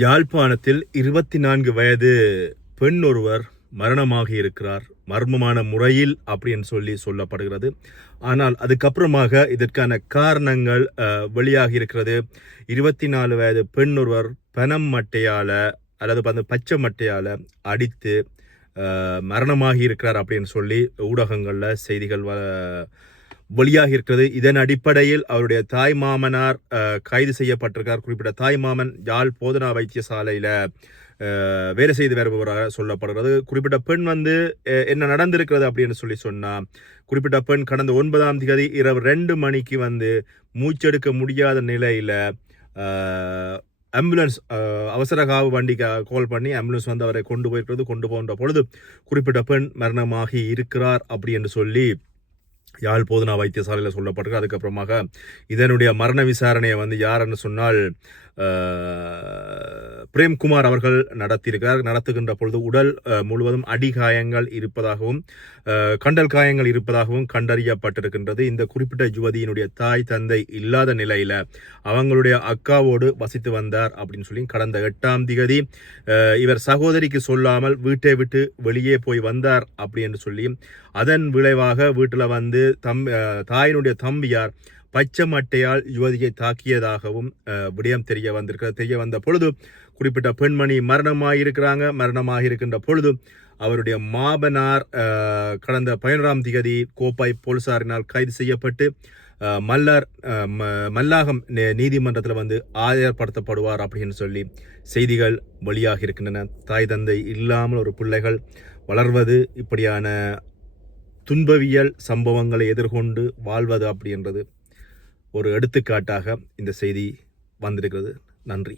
யாழ்ப்பாணத்தில் 24 வயது பெண் ஒருவர் மரணமாகி இருக்கிறார். மர்மமான முறையில் அப்படின்னு சொல்லப்படுகிறது. ஆனால் அதுக்கப்புறமாக இதற்கான காரணங்கள் வெளியாகி இருக்கிறது. 24 வயது பெண் ஒருவர் பனம் மட்டையால் அல்லது பச்சை மட்டையால் அடித்து மரணமாகி இருக்கிறார் அப்படின்னு சொல்லி ஊடகங்களில் செய்திகள் வெளியாகி இருக்கிறது. இதன் அடிப்படையில் அவருடைய தாய் மாமனார் கைது செய்யப்பட்டிருக்கார். குறிப்பிட்ட தாய் மாமன் யாழ் போதனா வைத்தியசாலையில் வேலை செய்து வருபவராக சொல்லப்படுகிறது. குறிப்பிட்ட பெண் என்ன நடந்திருக்கிறது அப்படின்னு சொன்னால், குறிப்பிட்ட பெண் கடந்த 9ஆம் தேதி இரவு 2 மணிக்கு மூச்செடுக்க முடியாத நிலையில் ஆம்புலன்ஸ் அவசர காவு வண்டிக்கு கால் பண்ணி ஆம்புலன்ஸ் அவரை கொண்டு போகின்ற பொழுது குறிப்பிட்ட பெண் மரணமாகி இருக்கிறார் அப்படி என்று சொல்லி யாழ் போதனா வைத்தியசாலையில் சொல்லப்பட்டிருக்கு. அதுக்கப்புறமாக இதனுடைய மரண விசாரணையை யாருன்னு சொன்னால் பிரேம்குமார் அவர்கள் நடத்துகின்ற பொழுது உடல் முழுவதும் அடிகாயங்கள் இருப்பதாகவும் கண்டல் காயங்கள் இருப்பதாகவும் கண்டறியப்பட்டிருக்கின்றது. இந்த குறிப்பிட்ட யுவதியினுடைய தாய் தந்தை இல்லாத நிலையில அவங்களுடைய அக்காவோடு வசித்து வந்தார் அப்படின்னு சொல்லி கடந்த 8ஆம் தேதி இவர் சகோதரிக்கு சொல்லாமல் வீட்டை விட்டு வெளியே போய் வந்தார் அப்படி என்று சொல்லி அதன் விளைவாக வீட்டில் தாயினுடைய தம்பியார் பச்சை மட்டையால் யுவதியை தாக்கியதாகவும் விடயம் தெரிய வந்த பொழுது குறிப்பிட்ட பெண்மணி மரணமாக இருக்கின்ற பொழுது அவருடைய மாமனார் கடந்த 11ஆம் தேதி கோப்பாய் போலீசாரினால் கைது செய்யப்பட்டு மல்லாகம் நீதிமன்றத்தில் ஆயர்படுத்தப்படுவார் அப்படின்னு சொல்லி செய்திகள் வெளியாக இருக்கின்றன. தாய் தந்தை இல்லாமல் ஒரு பிள்ளைகள் வளர்வது, இப்படியான துன்பவியல் சம்பவங்களை எதிர்கொண்டு வாழ்வது அப்படின்றது ஒரு எடுத்துக்காட்டாக இந்த செய்தி வந்திருக்கிறது. நன்றி.